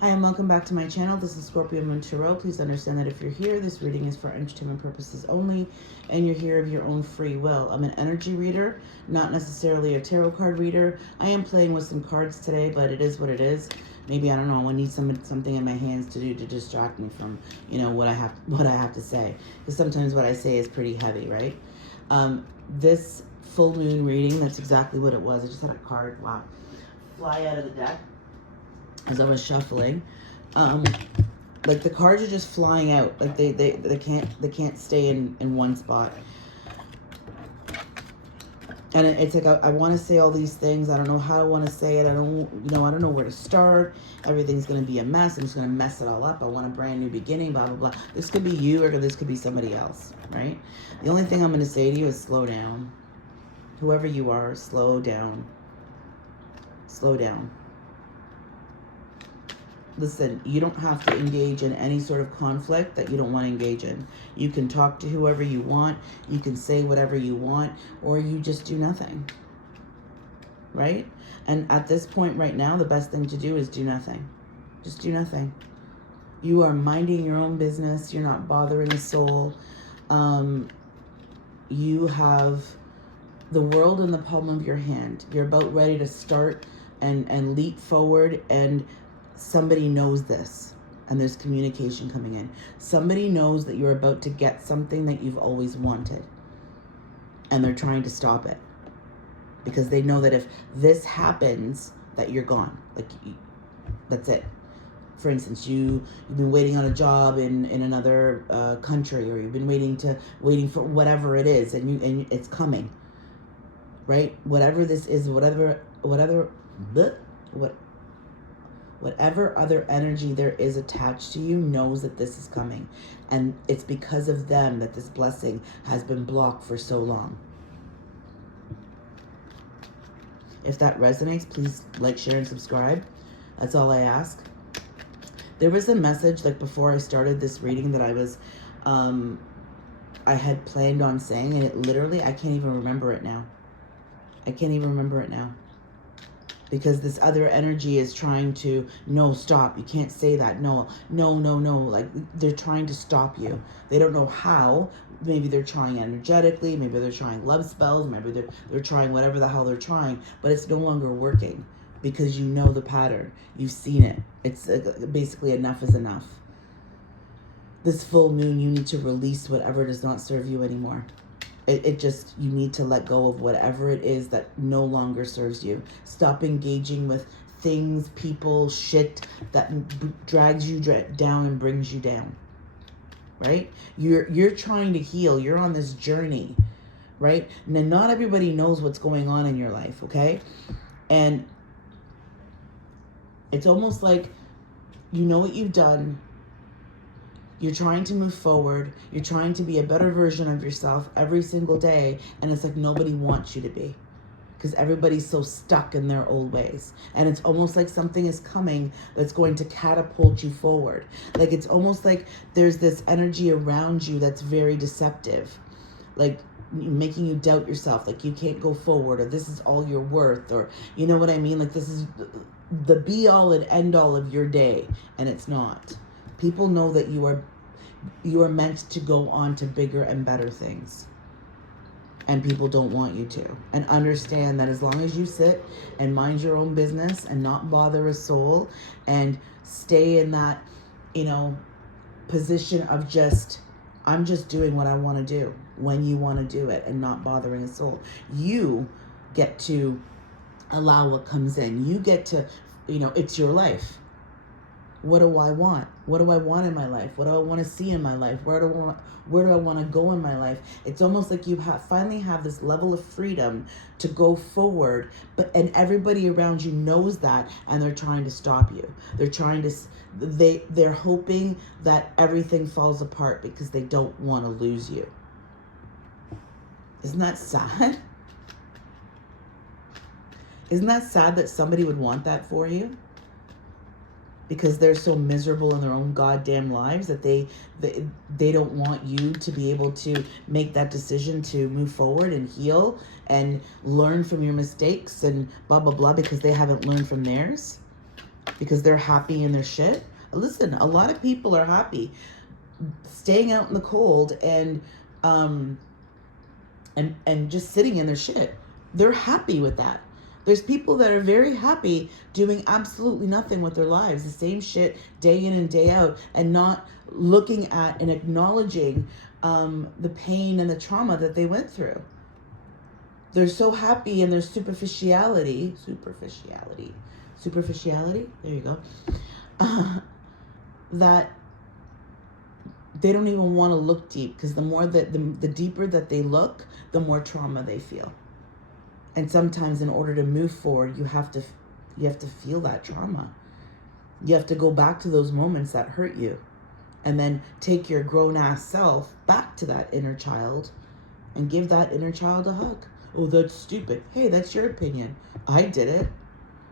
Hi, and welcome back to my channel. This is Scorpio Moon Tarot. Please understand that if you're here, this reading is for entertainment purposes only, and you're here of your own free will. I'm an energy reader, not necessarily a tarot card reader. I am playing with some cards today, but it is what it is. Maybe, I don't know, I need something in my hands to do to distract me from, what I have to say. Because sometimes what I say is pretty heavy, right? This full moon reading, that's exactly what it was. I just had a card, wow, fly out of the deck as I was shuffling. Like the cards are just flying out. Like they can't stay in one spot. And it's like I want to say all these things. I don't know how I want to say it. I don't know where to start. Everything's gonna be a mess. I'm just gonna mess it all up. I want a brand new beginning. Blah blah blah. This could be you, or this could be somebody else, right? The only thing I'm gonna say to you is slow down. Whoever you are, slow down. Slow down. Listen, you don't have to engage in any sort of conflict that you don't want to engage in. You can talk to whoever you want. You can say whatever you want, or you just do nothing. Right? And at this point right now, the best thing to do is do nothing. Just do nothing. You are minding your own business. You're not bothering a soul. You have the world in the palm of your hand. You're about ready to start and leap forward, and somebody knows this, and there's communication coming in. Somebody knows that you're about to get something that you've always wanted, and they're trying to stop it because they know that if this happens, that you're gone. Like, that's it. For instance, you've been waiting on a job in another country, or you've been waiting for whatever it is, and it's coming, right? Whatever this is, whatever other energy there is attached to you knows that this is coming. And it's because of them that this blessing has been blocked for so long. If that resonates, please like, share, and subscribe. That's all I ask. There was a message, like, before I started this reading that I had planned on saying, and it literally, I can't even remember it now. Because this other energy is trying to, no, stop, you can't say that, no, like, they're trying to stop you. They don't know how. Maybe they're trying energetically, maybe they're trying love spells, maybe they're trying whatever the hell they're trying, but it's no longer working because you know the pattern. You've seen it. It's basically enough is enough. This full moon, you need to release whatever does not serve you anymore. You need to let go of whatever it is that no longer serves you. Stop engaging with things, people, shit that drags you down and brings you down. Right? You're trying to heal. You're on this journey, right? Now, not everybody knows what's going on in your life, okay? And it's almost like you know what you've done. You're trying to move forward. You're trying to be a better version of yourself every single day. And it's like nobody wants you to be, because everybody's so stuck in their old ways. And it's almost like something is coming that's going to catapult you forward. Like, it's almost like there's this energy around you that's very deceptive. Like, making you doubt yourself. Like, you can't go forward, or this is all you're worth, or you know what I mean? Like, this is the be all and end all of your day. And it's not. People know that you are meant to go on to bigger and better things. And people don't want you to. And understand that as long as you sit and mind your own business and not bother a soul and stay in that, position of just, I'm just doing what I want to do when you want to do it and not bothering a soul. You get to allow what comes in. You get to, it's your life. What do I want? What do I want in my life? What do I want to see in my life? Where do I want to go in my life? It's almost like you finally have this level of freedom to go forward, and everybody around you knows that, and they're trying to stop you. They're hoping that everything falls apart because they don't want to lose you. Isn't that sad? Isn't that sad that somebody would want that for you? Because they're so miserable in their own goddamn lives that they don't want you to be able to make that decision to move forward and heal and learn from your mistakes and blah, blah, blah, because they haven't learned from theirs. because they're happy in their shit. Listen, a lot of people are happy staying out in the cold and just sitting in their shit. They're happy with that. There's people that are very happy doing absolutely nothing with their lives, the same shit day in and day out, and not looking at and acknowledging the pain and the trauma that they went through. They're so happy in their superficiality, there you go, that they don't even want to look deep, because the more that the deeper that they look, the more trauma they feel. And sometimes in order to move forward, you have to feel that trauma. You have to go back to those moments that hurt you, and then take your grown-ass self back to that inner child and give that inner child a hug. Oh, that's stupid. Hey, that's your opinion. I did it.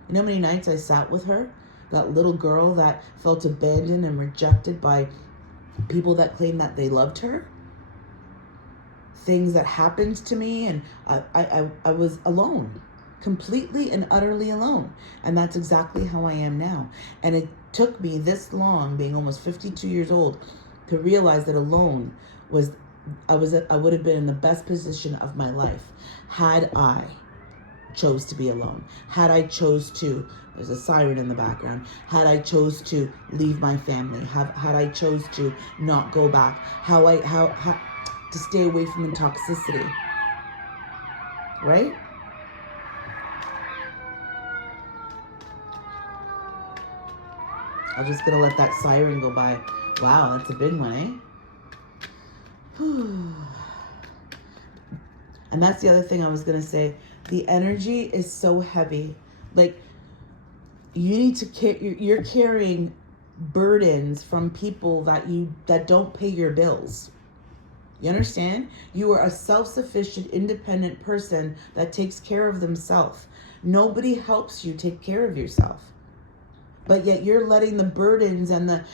You know how many nights I sat with her? That little girl that felt abandoned and rejected by people that claimed that they loved her. Things that happened to me, and I was alone. Completely and utterly alone. And that's exactly how I am now. And it took me this long, being almost 52 years old, to realize that alone was, I would have been in the best position of my life had I chose to be alone. Had I chose to, there's a siren in the background, had I chose to leave my family, had I chose to not go back, how to stay away from the toxicity, right? I'm just gonna let that siren go by. Wow, that's a big one, eh? And that's the other thing I was gonna say. The energy is so heavy. Like, you need to you're carrying burdens from people that don't pay your bills. You understand? You are a self-sufficient, independent person that takes care of themselves. Nobody helps you take care of yourself. But yet you're letting the burdens and the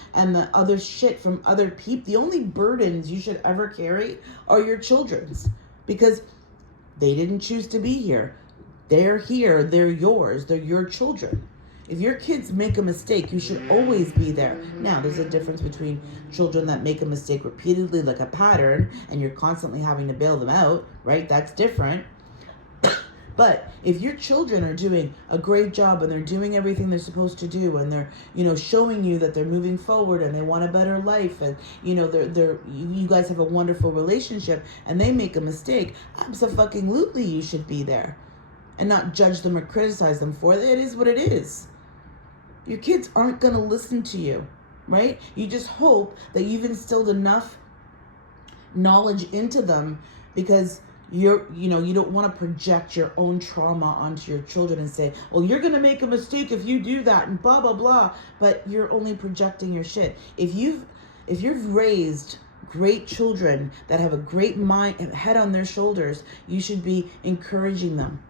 other shit from other people. The only burdens you should ever carry are your children's, because they didn't choose to be here. They're here. They're yours. They're your children. If your kids make a mistake, you should always be there. Now, there's a difference between children that make a mistake repeatedly, like a pattern, and you're constantly having to bail them out, right? That's different. But if your children are doing a great job and they're doing everything they're supposed to do, and they're, showing you that they're moving forward and they want a better life, and, you guys have a wonderful relationship, and they make a mistake, absolutely you should be there and not judge them or criticize them for it. It is what it is. Your kids aren't going to listen to you, right? You just hope that you've instilled enough knowledge into them, because you don't want to project your own trauma onto your children and say, well, you're going to make a mistake if you do that and blah, blah, blah. But you're only projecting your shit. If you've raised great children that have a great mind, head on their shoulders, you should be encouraging them.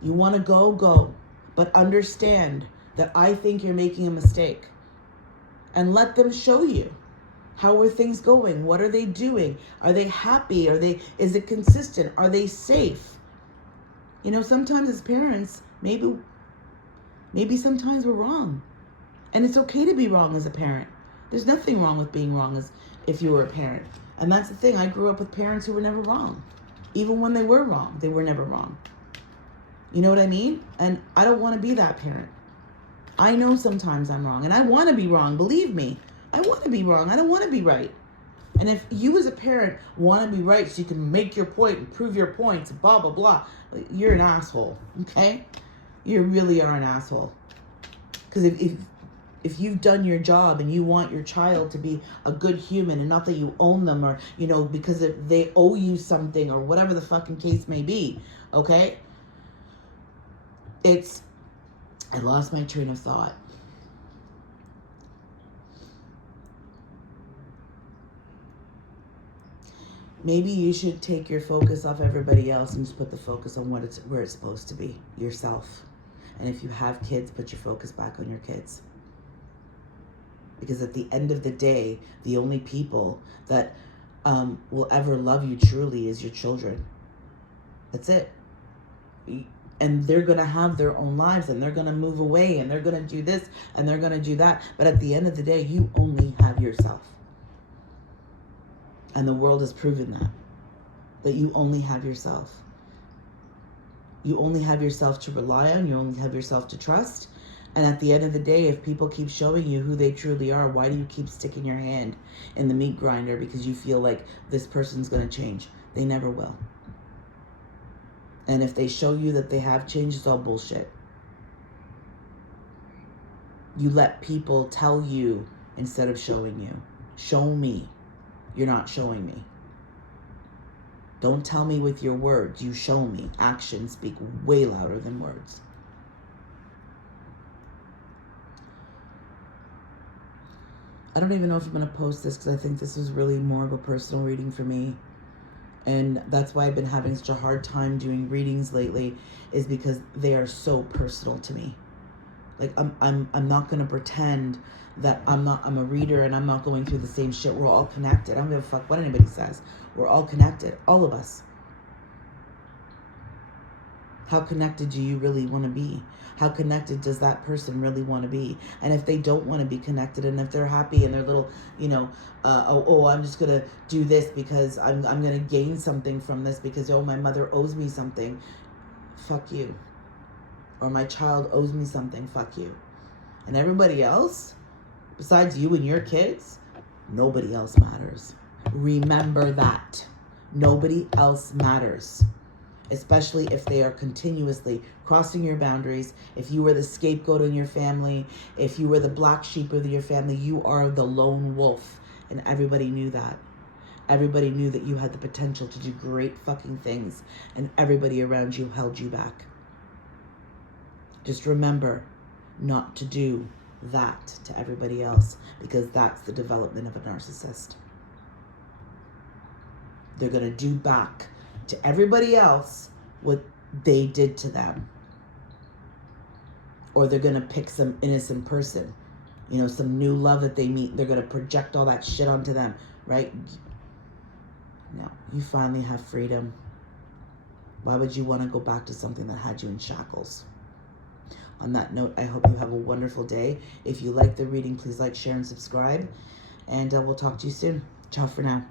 You want to go, but understand that I think you're making a mistake, and let them show you. How are things going? What are they doing? Are they happy? Is it consistent? Are they safe? Sometimes as parents, maybe sometimes we're wrong. And it's okay to be wrong as a parent. There's nothing wrong with being wrong as if you were a parent. And that's the thing. I grew up with parents who were never wrong. Even when they were wrong, they were never wrong. You know what I mean? And I don't want to be that parent. I know sometimes I'm wrong, and I want to be wrong. Believe me. I want to be wrong. I don't want to be right. And if you as a parent want to be right so you can make your point and prove your points, blah, blah, blah, you're an asshole, okay? You really are an asshole. Because if you've done your job and you want your child to be a good human, and not that you own them, or, because they owe you something, or whatever the fucking case may be, okay? I lost my train of thought. Maybe you should take your focus off everybody else and just put the focus on where it's supposed to be, yourself. And if you have kids, put your focus back on your kids. Because at the end of the day, the only people that will ever love you truly is your children. That's it. And they're going to have their own lives, and they're going to move away, and they're going to do this, and they're going to do that. But at the end of the day, you only have yourself. And the world has proven that you only have yourself. You only have yourself to rely on. You only have yourself to trust. And at the end of the day, if people keep showing you who they truly are, why do you keep sticking your hand in the meat grinder because you feel like this person's going to change? They never will. And if they show you that they have changed, it's all bullshit. You let people tell you instead of showing you. Show me. You're not showing me. Don't tell me with your words. You show me. Actions speak way louder than words. I don't even know if I'm going to post this because I think this is really more of a personal reading for me. And that's why I've been having such a hard time doing readings lately, is because they are so personal to me. Like I'm not going to pretend that I'm a reader and I'm not going through the same shit. We're all connected. I don't give a fuck what anybody says. We're all connected. All of us. How connected do you really want to be? How connected does that person really want to be? And if they don't want to be connected, and if they're happy and they're little, I'm just going to do this because I'm going to gain something from this because, my mother owes me something. Fuck you. Or my child owes me something. Fuck you. And everybody else, besides you and your kids, nobody else matters. Remember that. Nobody else matters. Especially if they are continuously crossing your boundaries. If you were the scapegoat in your family, if you were the black sheep of your family, you are the lone wolf. And everybody knew that. Everybody knew that you had the potential to do great fucking things. And everybody around you held you back. Just remember not to do that to everybody else, because that's the development of a narcissist. They're going to do back to everybody else what they did to them. Or they're going to pick some innocent person, some new love that they meet. They're going to project all that shit onto them, right? No, you finally have freedom. Why would you want to go back to something that had you in shackles? On that note, I hope you have a wonderful day. If you like the reading, please like, share, and subscribe. And we'll talk to you soon. Ciao for now.